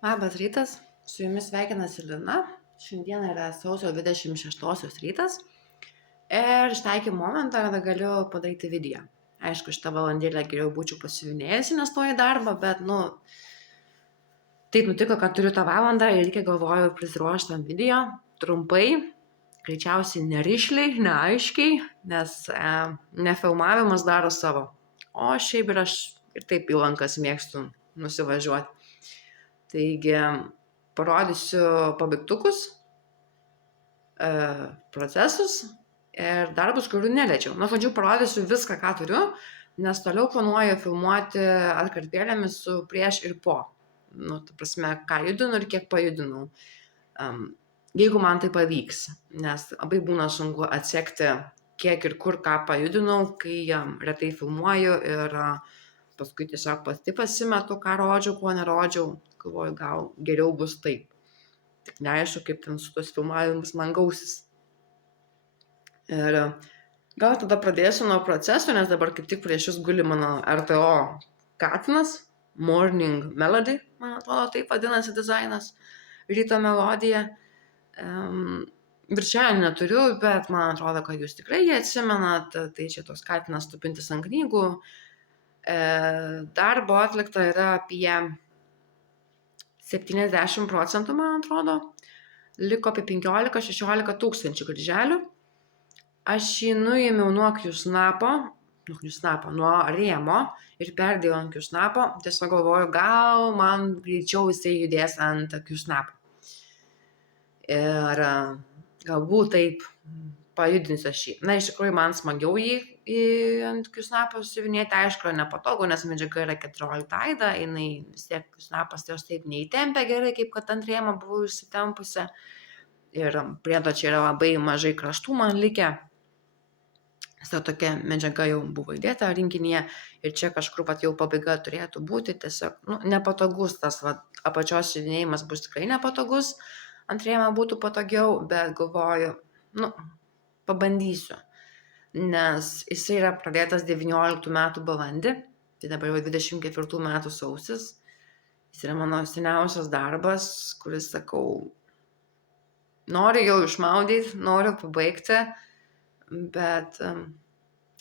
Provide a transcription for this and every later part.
Labas rytas, su jumis sveikinasi Lina. Šiandien yra sausio 26 rytas ir ištaikiau momentą, kada galiu padaryti video. Aišku, šitą valandėlę geriau būčiau pasivinėjusi, nes to į darbą, bet, taip nutiko, kad turiu tą valandą ir reikia, galvoju, prisiruošti tam video trumpai, greičiausiai nerišliai, neaiškiai, nes nefilmavimas daro savo. O šiaip ir aš ir taip į lankas mėgstu nusivažiuoti. Taigi, parodysiu pabaigtukus, procesus ir darbus, kurių neliečiau. Žodžiu, parodysiu viską, ką turiu, nes toliau planuoju filmuoti atkarpėlėmis su prieš ir po. Ta prasme, ką judinu ir kiek pajudinau. Jeigu man tai pavyks, nes labai būna sunku atsekti, kiek ir kur ką pajudinau, kai retai filmuoju ir paskui tiesiog pati pasimetu, ką rodžiau, ko nerodžiau. Galvoju, gal geriau bus taip. Tik neaišku, kaip ten su tos filmavimus man gausis. Ir gal tada pradėsiu nuo procesų, nes dabar kaip tik prieš jūs guli mano RTO katinas, Morning Melody, man atrodo, taip vadinasi dizainas, ryto melodija. Viršelį neturiu, bet man atrodo, kad jūs tikrai jį atsimenat, tai čia tos katinas tupintis ant knygų. Darbo atlikta yra apie 70%, man atrodo, liko apie 15-16 tūkstančių kryželių. Aš jį nuėmiau nuo Q-snapo, nuo rėmo ir perdėjau ant Q-snapo, tiesiog galvoju, gal man greičiau jisai judės ant Q-snapo. Ir galbūt taip pajudinsiu aš jį. Iš tikrųjų, man smagiau jį ant Q-snapo siuvinėti, aišku, nepatogu, nes medžiaga yra 14 aida, jinai vis tiek Q-snapas jos taip neįtempia gerai, kaip kad ant rėmo buvau išsitempusi. Ir priedo čia yra labai mažai kraštų man likę. Tokia medžiaga jau buvo įdėta rinkinyje ir čia kažkur jau pabaiga turėtų būti. Tiesiog nepatogus tas apačios siuvinėjimas bus tikrai nepatogus. Ant rėmo būtų patogiau, bet galvoju, pabandysiu, nes jisai yra pradėtas 19 metų balandį, tai dabar jau 24 metų sausis. Jis yra mano seniausias darbas, kuris, sakau, noriu jau išmaudyti, noriu pabaigti, bet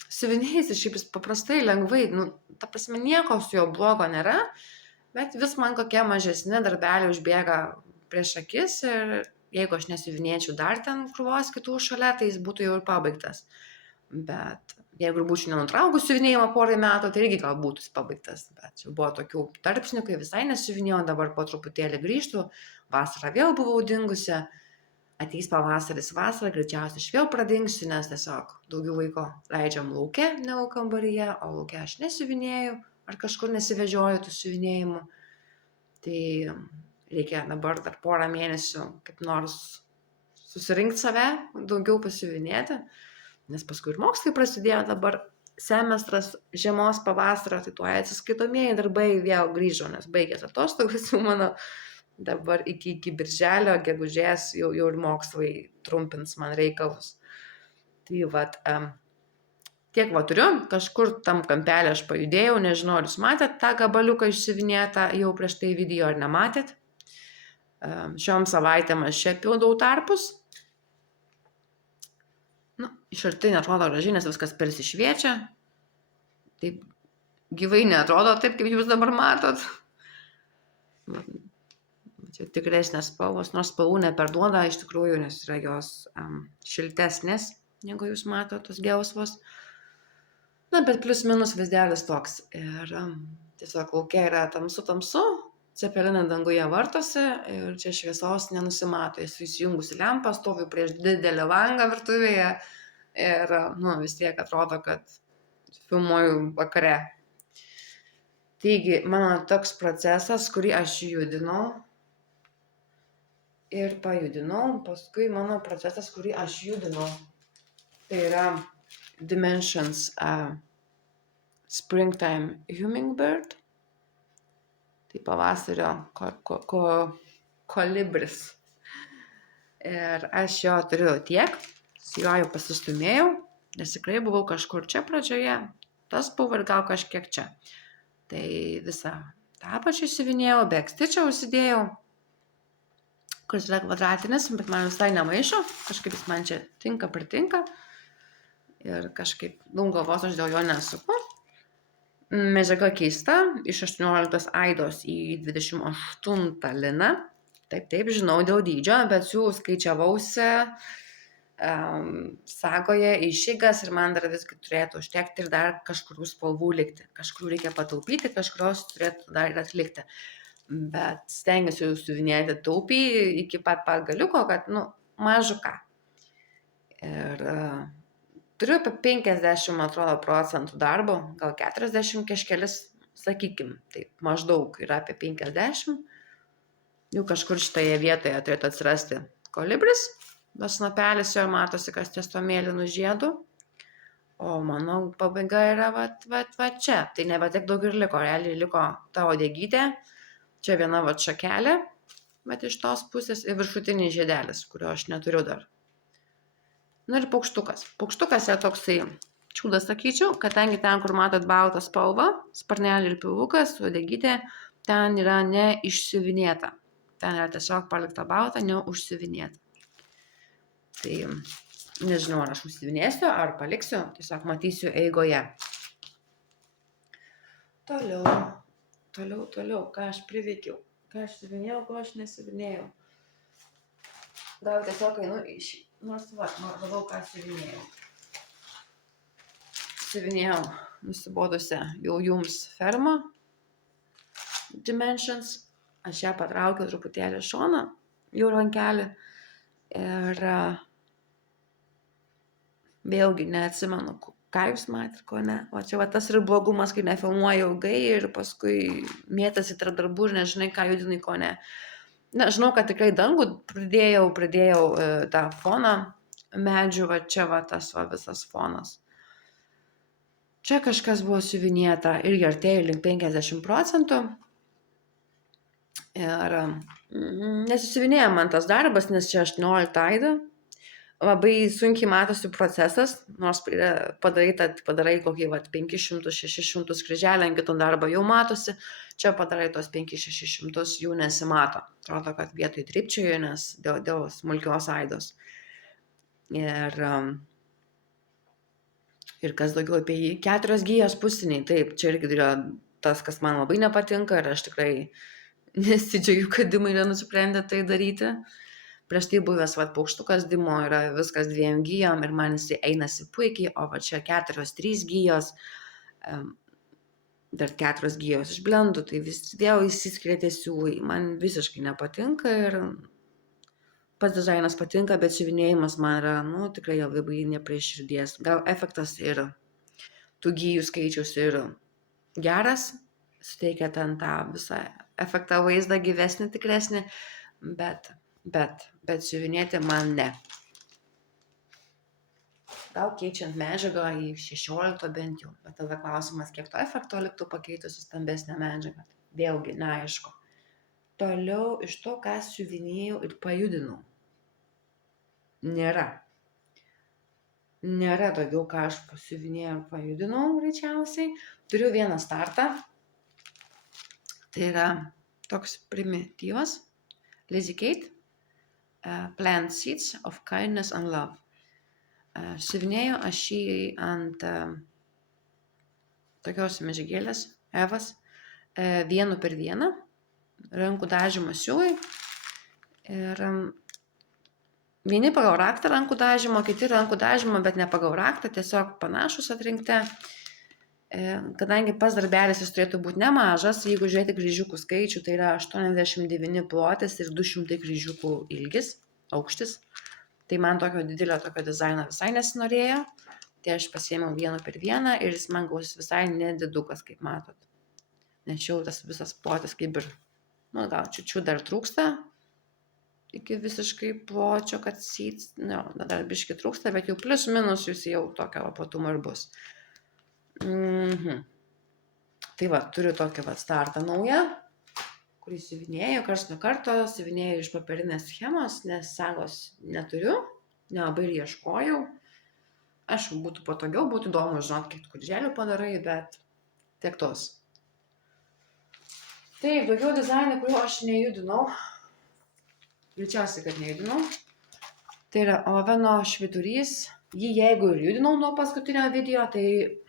siuvinėjasi šiaip paprastai, lengvai, ta prasme nieko su jo blogo nėra, bet vis man kokie mažesni darbeliai užbėga prieš akis ir jeigu aš nesiuvinėčiau dar ten krūvos kitų šalia, tai jis būtų jau ir pabaigtas. Bet jeigu būčiau nenutraukus siuvinėjimą porai metų, tai irgi gal būtų jis pabaigtas. Bet jau buvo tokių tarpsnių, kai visai nesiuvinėjau, dabar po truputėlį grįžtu, vasarą vėl buvau dingusi, ateis pavasaris vasarą, greičiausiai aš vėl pradingsiu, nes tiesiog daugiau laiko leidžiam lauke, negu kambaryje, o lauke aš nesiuvinėju ar kažkur nesivežioju tų siuvinėjimų. Tai reikia dabar dar porą mėnesių kaip nors susirinkti save, daugiau pasiuvinėti, nes paskui ir mokslai prasidėjo, dabar semestras žiemos pavasario, tai tuo atsiskaitomieji darbai vėl grįžo, nes baigės atostogas jau mano, dabar iki birželio, gegužės jau ir mokslai trumpins man reikalus. Tai tiek turiu, kažkur tam kampelį aš pajudėjau, nežinau, ar jūs matėt tą gabaliuką išsiuvinėtą jau prieš tai video, ar nematėt. Šiom savaitėm aš čia pildau tarpus. Iš arti neatrodo gražiai, nes viskas persišviečia. Taip gyvai neatrodo taip, kaip jūs dabar matot. Čia tikresnės spalvos, nors spalvų neperduoda iš tikrųjų, nes yra jos šiltesnės, negu jūs matot, tos gelsvos. Bet plius minus vaizdelis toks. Ir tiesiog lauke yra tamsu, cepelinai danguje vartosi ir čia šviesos nenusimato. Esu įsijungusi lempą, stoviu prieš didelį langą virtuvėje ir vis tiek atrodo, kad filmuoju vakare. Taigi, mano toks procesas, kurį aš judinau ir pajudinau, paskui mano procesas, kurį aš judinau, tai yra Dimensions Springtime Hummingbird. Tai pavasario kolibris. Ir aš jo turiu tiek, su juo jau pasistumėjau, nes tikrai buvau kažkur čia pradžioje, tas buvo ir gal kažkiek čia. Tai visą tą apačią įsiuvinėjau, backstitch'ą užsidėjau, kuris yra kvadratinis, bet man visai nemaišo, kažkaip jis man čia tinka, pritinka ir kažkaip daug galvos aš dėl jo nesuku. Medžiaga keista, iš 18 aidos į 28 liną. Taip, žinau dėl dydžio, bet skaičiavausi sagoje išeigas ir man dar visgi turėtų užtekti ir dar kažkurių spalvų likti. Kažkurių reikia pataupyti, kažkurios turėtų dar ir atlikti. Bet stengiuosi siuvinėti taupiai iki pat galiuko, kad, mažu ką. Ir turiu apie 50, atrodo, procentų darbo, gal 40 kažkelis, sakykim, taip, maždaug yra apie 50. Jau kažkur šitoje vietoje turėtų atsirasti kolibris, bet snapelis jau matosi, kas ties to mėlynu žiedu. O mano pabaiga yra va čia. Tai nebe tiek daug ir liko. Realiai liko ta uodegytė. Čia viena šakelė, bet iš tos pusės ir viršutinis žiedelis, kurio aš neturiu dar. Ir paukštukas. Paukštukas yra toksai čiūdas, sakyčiau, kadangi ten, kur matot baltą spalvą, sparnelį ir pilvukas, uodegytė, ten yra neišsiuvinėta. Ten yra tiesiog palikta balta, neužsiuvinėta. Tai nežinau, ar aš užsiuvinėsiu, ar paliksiu, tiesiog matysiu eigoje. Toliau, ką aš priveikiau, ką aš siuvinėjau, ko aš nesiuvinėjau. Gal tiesiog einu nors radau, ką siuvinėjau. Siuvinėjau nusibodusią jau jums fermą Dimensions. Aš ją patraukiau truputėlį šoną, jau rankelį. Ir vėlgi neatsimenu, ką jūs matėte, ko ne. O čia tas ir blogumas, kai nefilmuoju ilgai ir paskui mėtasi tarp darbų ir nežinai, ką judinai, ko ne. Na, žinau, kad tikrai dangų pridėjau tą foną medžių, čia tas visas fonas. Čia kažkas buvo siuvinėta irgi artėjo link 50%. Ir nesisiuvinėjo man tas darbas, nes čia 18 aida. Labai sunkiai matosi procesas, nors padarai kokį 500-600 kryželį ant kito darbo jau matosi, čia padarai tos 500-600 jau nesimato. Atrodo, kad vietoj trypčioju, nes dėl smulkios aidos. Ir kas daugiau apie jį, 4 gijos pusiniai, taip, čia irgi yra tas, kas man labai nepatinka ir aš tikrai nesidžiaugiu, kad Dimai yra nusprendę tai daryti. Prieš tai buvęs paukštukas Dimo yra viskas 2 gijom ir man jis einasi puikiai, o čia 4-3 gijos, dar 4 gijos iš blendų, tai vėl įsiskiria tie siūlai. Man visiškai nepatinka ir pats dizainas patinka, bet siuvinėjimas man yra, tikrai jau labai ne prie širdies. Gal efektas ir tų gijų skaičius ir geras, suteikia ten tą visą efektą vaizdą gyvesnį, tikresnį, bet siuvinėti man ne. Gal keičiant medžiagą į 16 bent jau, bet tada klausimas, kiek to efekto liktų pakeitus į stambesnę medžiagą. Vėlgi, neaišku. Toliau iš to, ką siuvinėjau ir pajudinau. Nėra daugiau, ką aš pasiuvinėjau ir pajudinau, greičiausiai. Turiu vieną startą. Tai yra toks primityvas, Lizzie Kate, Plant Seeds of Kindness and Love. Siuvinėjau aš jį ant tokios medžiagėlės, Evas, 1x1, rankų dažymo siūlai. Ir vieni pagal raktą rankų dažymo, kiti rankų dažymo, bet ne pagal raktą, tiesiog panašus atrinkti. Kadangi pas darbelis jis turėtų būti nemažas, jeigu žiūrėti kryžiukų skaičių, tai yra 89 plotis ir 200 kryžiukų ilgis, aukštis. Tai man tokio didelio dizaino visai nesinorėjo. Tai aš pasiėmiau 1x1 ir jis man gaus visai nedidukas, kaip matot. Nes jau tas visas plotis kaip ir, gal čiučiu dar trūksta iki visiškai pločio, kad seeds, dar biški trūksta, bet jau plius minus jūs jau tokio platumo ir bus. Tai turiu tokį startą naują, kurį siuvinėjau karts nuo karto, siuvinėjau iš papirinės schemos, nes sagos neturiu, nelabai ir ieškojau. Aišku, būtų patogiau, būtų įdomu žinot, kiek kryželių padarai, bet tiek tos. Taip, daugiau dizainų, kuriuo aš nejudinau. Greičiausiai, kad nejudinau. Tai yra oveno švyturys. Jį jeigu ir judinau nuo paskutinio video, tai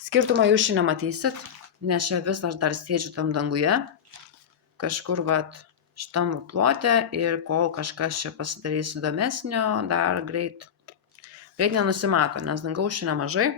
skirtumą jūs šiandien matysit, nes čia vis aš dar sėdžiu tam danguje. Kažkur šitam plote ir kol kažkas čia pasidarys įdomesnio, dar greit nenusimato, nes dangaus čia nemažai.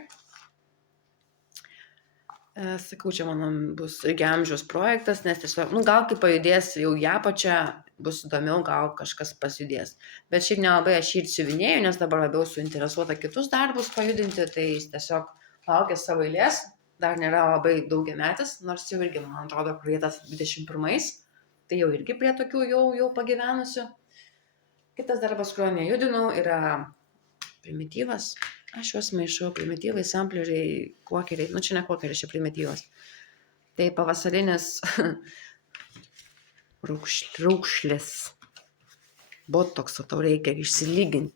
Sakau, čia mano bus irgi amžiaus projektas, nes tiesiog, gal kai pajudės jau ją pačią, bus įdomiau, gal kažkas pasjudės. Bet šiaip nelabai aš jį ir siuvinėju, nes dabar labiau suinteresuota kitus darbus pajudinti, tai jis tiesiog laukia savo eilės, dar nėra labai daugiametis, nors jau irgi, man atrodo, pradėtas 21, tai jau irgi prie tokių jau pagyvenusių. Kitas darbas, kurio nejudinau, yra primityvas. Aš juos maišau, primityvai, sampleriai, kvokeriai, čia ne kvokeriai, čia primityvas. Tai pavasarinis raukšlės. Botokso tau reikia išsilyginti.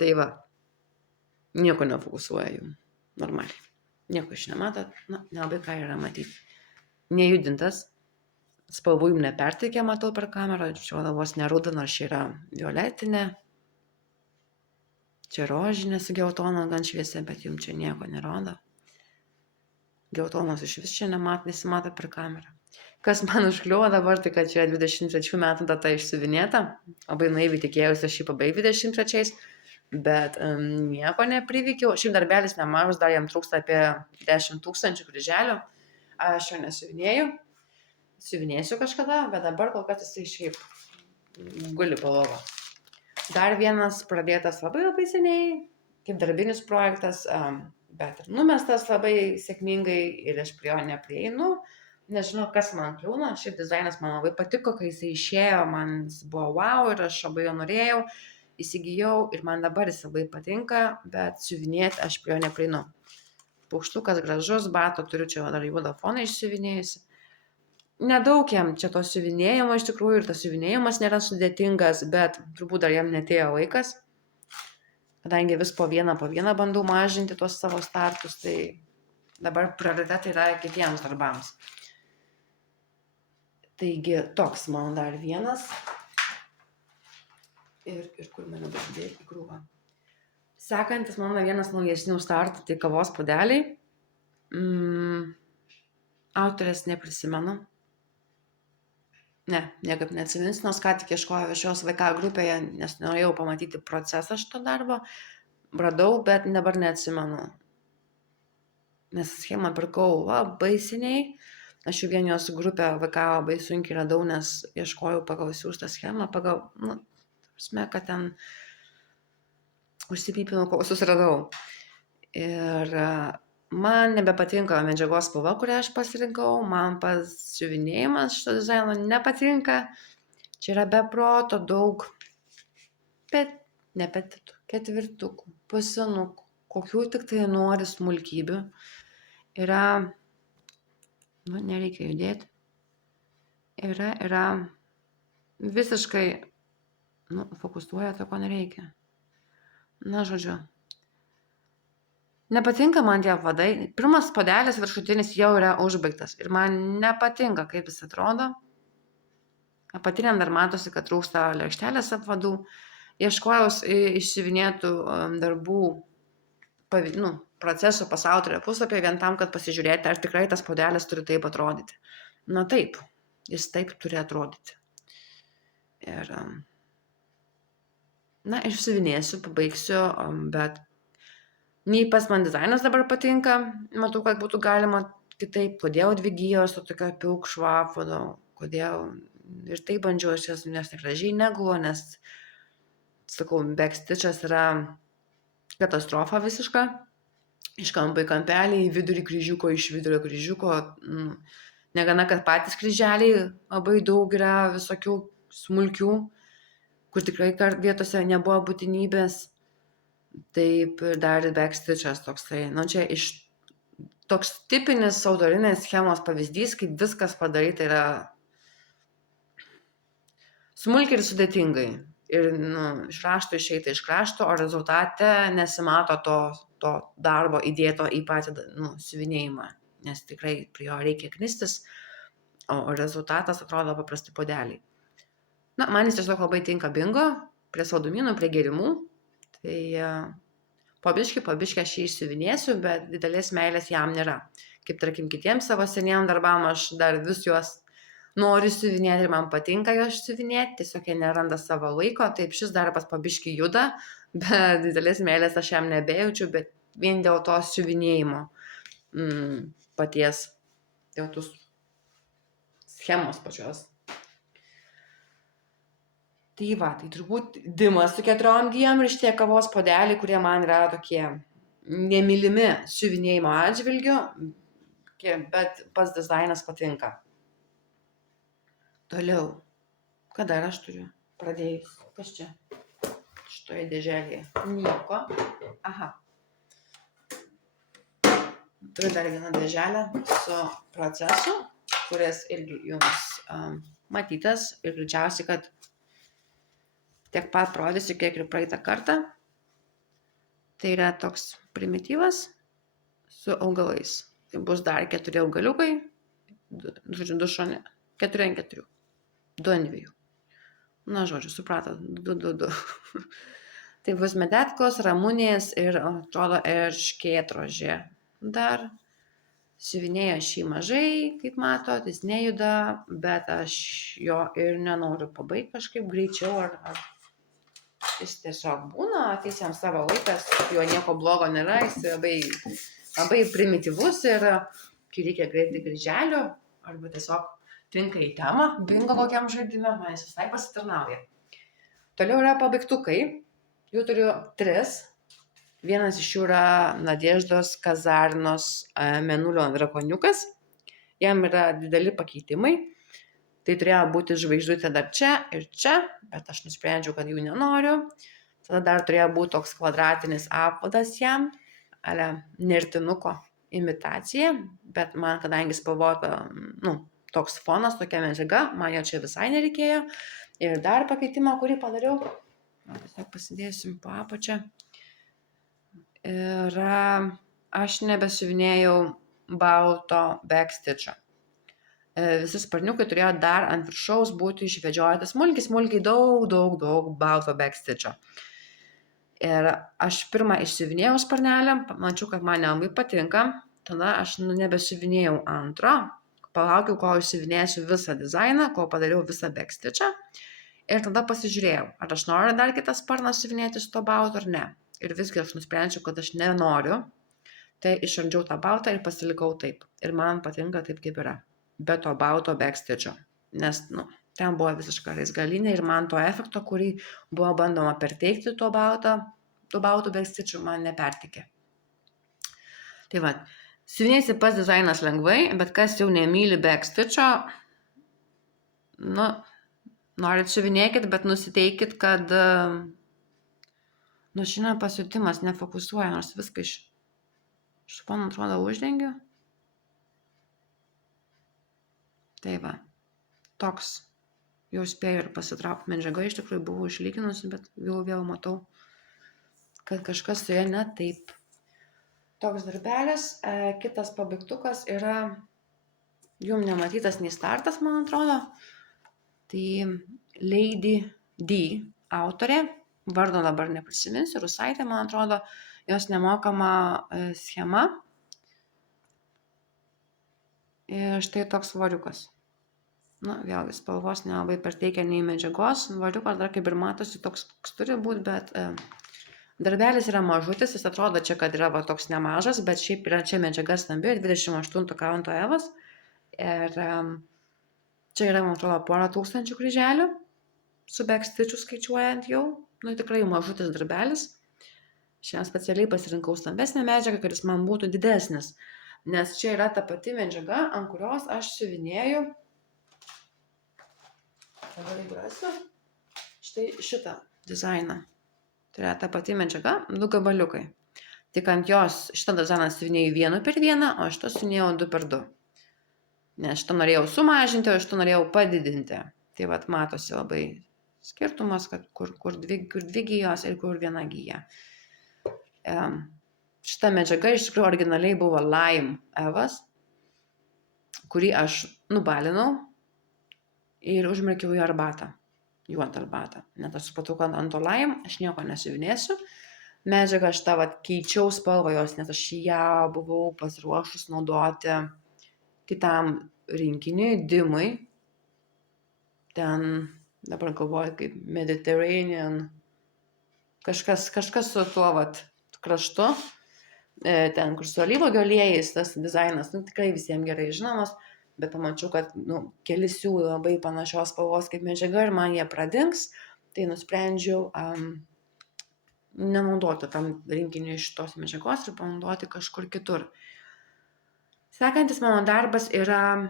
Tai va, nieko nefokusuoja jum, normaliai. Nieko iš nematot, nelabai ką yra matyti. Nejudintas, spalvų jum neperteikia, matau per kamerą, čia vos nerūda, nors čia yra violetinė. Čia rožinė su geltona gan šviesia, bet jums čia nieko nerodo. Geltonos iš vis čia nesimato per kamerą. Kas man užkliuvo dabar, tai kad čia 23 metų data išsiuvinėta. Labai naiviai tikėjausi aš jį pabaigti 23, bet nieko neprivykiau. Šiaip darbelis nemažas, dar jam trūksta apie 10 000 kryželių. Aš jo nesiuvinėjau. Siuvinėsiu kažkada, bet dabar kol kas jisai šiaip guli po lovą. Dar vienas pradėtas labai seniai, kaip darbinis projektas, bet ir numestas labai sėkmingai ir aš prie jo neprieinu. Nežinau, kas man kliūna, šiaip dizainas man labai patiko, kai jisai išėjo, man jis buvo wow ir aš labai jo norėjau, įsigijau ir man dabar jis labai patinka, bet siuvinėti aš prie jo neprieinu. Paukštukas gražus, bato turiu čia dar juodą foną išsiuvinėjusi. Nedaug jam čia to siuvinėjimo iš tikrųjų ir tas siuvinėjimas nėra sudėtingas, bet turbūt dar jam netėjo laikas, kadangi vis po vieną bandau mažinti tuos savo startus, tai dabar prioritetai yra kitiems darbams. Taigi toks man dar vienas ir kur mane dasidėti į krūvą. Sekantis mano vienas naujesnių startų, tai kavos puodeliai. Autorės neprisimenu. Niekaip neatsiminsiu, nors ką tik ieškojau šios VK grupėje, nes norėjau pamatyti procesą šito darbo. Radau, bet dabar neatsimenu. Nes schemą pirkau labai seniai. Aš jau vien jos grupę VK labai sunkiai radau, nes ieškojau pagal siūstą schemą, pagal, kad ten užsipypinau, kol susiradau. Ir man nebepatinka medžiagos spalva, kurią aš pasirinkau, man pats siuvinėjimas šito dizaino nepatinka. Čia yra be proto daug ketvirtukų, pusinukų, kokių tik tai nori smulkybių. Yra, nereikia judėti, yra visiškai, fokusuoja to, ko nereikia. Žodžiu. Nepatinka man tie vadai. Pirmas puodelis viršutinis jau yra užbaigtas ir man nepatinka, kaip jis atrodo. Apatiniam dar matosi, kad trūksta lėkštelės apvadų. Ieškojau išsiuvinėtų darbų procesų pas autorę puslapyje vien tam, kad pasižiūrėti, ar tikrai tas puodelis turi taip atrodyti. Taip, jis taip turi atrodyti. Ir, išsiuvinėsiu, pabaigsiu, bet nei pas man dizainas dabar patinka, matau, kad būtų galima kitaip, kodėl 2 gijos, to tokio pilkšvo apvado, kodėl ir tai bandžiau, nes negražiai negulo, nes, sakau, backstitchas yra katastrofa visiška, iš kampo į kampelį, į vidurį kryžiuko, iš vidurio kryžiuko, negana, kad patys kryželiai labai daug yra visokių smulkių, kur tikrai vietose nebuvo būtinybės. Taip, ir dar backstitchas toksai. Čia toks tipinis autorinės schemos pavyzdys, kaip viskas padaryta yra smulkiai ir sudėtingai. Ir iš rašto išeita iš krašto, o rezultate nesimato to darbo įdėto į patį siuvinėjimą, nes tikrai prie jo reikia knistis. o rezultatas atrodo paprasti puodeliai. Na, man jis tiesiog labai tinka bingo, prie saldumynų, prie gėrimų. Tai po biškį aš jį išsiuvinėsiu, bet didelės meilės jam nėra. Kaip tarkim kitiems savo seniem darbam, aš dar vis juos noriu siuvinėti ir man patinka juos siuvinėti, tiesiog jie neranda savo laiko, taip šis darbas po biškį juda, bet didelės meilės aš jam nebejaučiu, bet vien dėl to siuvinėjimo paties, dėl tų schemos pačios. Tai va, tai turbūt dimas su 4 gijom ir šitie kavos puodeliai, kurie man yra tokie nemylimi siuvinėjimo atžvilgiu, bet pats dizainas patinka. Toliau, ką dar aš turiu pradėjus? Kas čia? Šitoje dėželėje. Nieko. Aha. Turiu dar vieną dėželę su procesu, kuris irgi jums matytas ir greičiausiai, kad tiek pat parodysiu, kiek ir praeitą kartą. Tai yra toks primityvas su augalais. Tai bus dar 4 augaliukai, 2 šone, 4 ant 4, 2 ant 2. Na, žodžiu, supratot, 2. Tai bus medetkos, ramunės ir, atrodo, erškėtrožė. Dar siuvinėju šį mažai, kaip matot, jis nejuda, bet aš jo ir nenoriu pabaigti kažkaip greičiau, ar jis tiesiog būna, ateis jam savo laikas, jo nieko blogo nėra, jis labai primityvus ir kai reikia greitai kryželio, arba tiesiog tinka į temą, bingo kokiam žaidime, man jis visai pasitarnauja. Toliau yra pabaigtukai, jų turiu 3. Vienas iš jų yra Nadeždos Kazarinos Mėnulio drakoniukas, jam yra dideli pakeitimai. Tai turėjo būti žvaigždutė dar čia ir čia, bet aš nusprendžiau, kad jų nenoriu. Tada dar turėjo būti toks kvadratinis apvadas jam, nertinuko imitacija, bet man, kadangi spalvota, toks fonas, tokia medžiaga, man jo čia visai nereikėjo. Ir dar pakeitimą, kurį padariau, tiesiog pasidėsim po apačią. Ir aš nebesiuvinėjau balto backstitcho. Visi sparniukai turėjo dar ant viršaus būti išvedžioti smulkiai daug balto backstitcho. Ir aš pirmą išsiuvinėjau sparnelę, mačiau, kad man nelabai patinka, tada aš nebesiuvinėjau antro, palaukiau, kol išsiuvinėsiu visą dizainą, kol padariau visą backstitchą ir tada pasižiūrėjau, ar aš noriu dar kitą sparną siuvinėti su to balto ar ne. Ir visgi aš nusprendžiau, kad aš nenoriu, tai išardžiau tą baltą ir pasilikau taip. Ir man patinka taip, kaip yra. Be to balto backstitcho, nes ten buvo visiška raizgalinė ir man to efekto, kurį buvo bandoma perteikti tuo baltu backstitchu, man nepertikė. Tai va, siuvinėsi pats dizainas lengvai, bet kas jau nemyli backstitcho, norit siuvinėkit, bet nusiteikit, kad šiandien pasiutimas nefokusuoja, nors viską iš špono atrodo uždengiu. Tai va, toks jau spėjau ir pasitraukti medžiaga, iš tikrųjų buvau išlyginusi, bet vėl matau, kad kažkas su ja ne taip. Toks darbelis, kitas pabaigtukas yra jum nematytas nei startas, man atrodo. Tai Lady D autorė, vardo dabar neprisiminsiu, Rusaitė, man atrodo, jos nemokama schema. Ir štai toks svoriukas. Vėlgi spalvos nelabai perteikia nei medžiagos. Svoriukas dar kaip ir matosi toks turi būti, bet darbelis yra mažutis, jis atrodo čia, kad yra toks nemažas, bet šiaip yra čia medžiaga stambi, 28 kaunto evas. Ir čia yra, man atrodo, 1000 kryželių, su backstitchu skaičiuojant jau. Tikrai mažutis darbelis. Šiandien specialiai pasirinkau stambesnę medžiagą, kad jis man būtų didesnis. Nes čia yra ta pati medžiaga, ant kurios aš siuvinėju. Dabar jeigu rasiu, štai šitą dizainą. Tai yra ta pati medžiaga, 2 gabaliukai. Tik ant jos šitą dizainą siuvinėjau 1/1, o šitą siuvinėjau 2/2. Nes šitą norėjau sumažinti, o šitą norėjau padidinti. Tai vat matosi labai skirtumas, kad kur 2 gijos ir kur 1 gija. Šita medžiaga iš tikrųjų originaliai buvo Lime Evas, kurį aš nubalinau ir užmerkiau į arbatą, juodą arbatą. Net aš supratau, kad ant to laim aš nieko nesiuvinėsiu. Medžiagą aš tą keičiau spalvą jos, nes aš ją buvau pasiruošus naudoti kitam rinkiniui, dimui. Ten, dabar galvoju, kaip Mediterranean, kažkas su tuo kraštu. Ten, kur su alyvuogių aliejais, tas dizainas, tikrai visiems gerai žinomas, bet pamačiau, kad keli siūlai labai panašios spalvos kaip medžiaga ir man jie pradings, tai nusprendžiau nenaudoti tam rinkiniui šitos medžiagos ir panaudoti kažkur kitur. Sekantis mano darbas yra,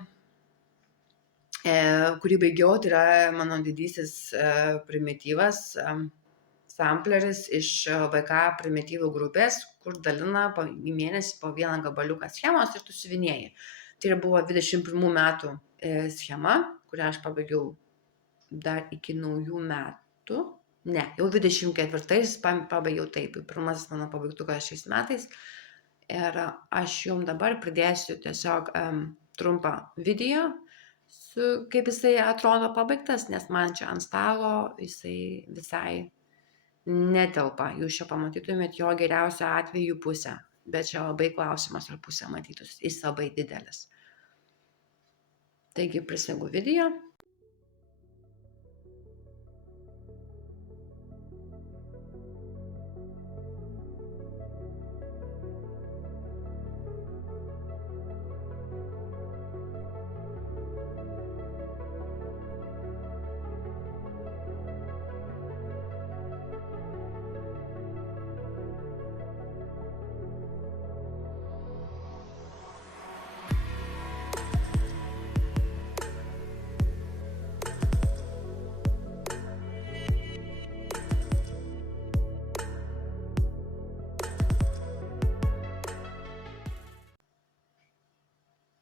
kurį baigiau, tai yra mano didysis primityvas, sampleris iš VK primityvų grupės, kur dalina į mėnesį po vieną gabaliuką schemos ir tu siuvinėji. Tai buvo 21 metų schema, kurią aš pabaigiau dar iki naujų metų. Ne, jau 24-ais pabaigiau taip, pirmasis mano pabaigtukas šiais metais. Ir aš jums dabar pridėsiu tiesiog trumpą video, kaip jisai atrodo pabaigtas, nes man čia ant stalo jisai visai netelpa. Jūs čia pamatytumėt jo geriausio atveju pusę, bet čia labai klausimas, ar pusę matytus, jis labai didelis. Taigi prisegu video.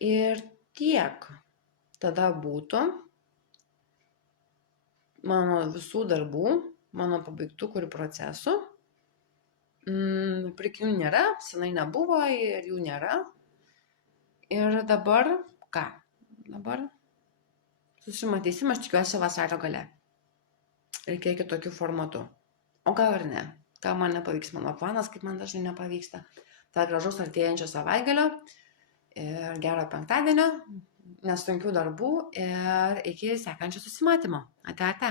Ir tiek tada būtų mano visų darbų, mano pabaigtų ir procesų. Pirkinių nėra, senai nebuvo ir jų nėra. Ir dabar ką? Dabar susimatysim, aš tikiuosi vasario gale. Ir kiek kitokių formatų. O gal ir ne. Gal man nepavyks mano planas, kaip man dažnai nepavyksta. Tai gražaus artėjančio savaitgalio. Ir gero penktadienio, nesunkių darbų ir iki sekančio susimatymo. Ate.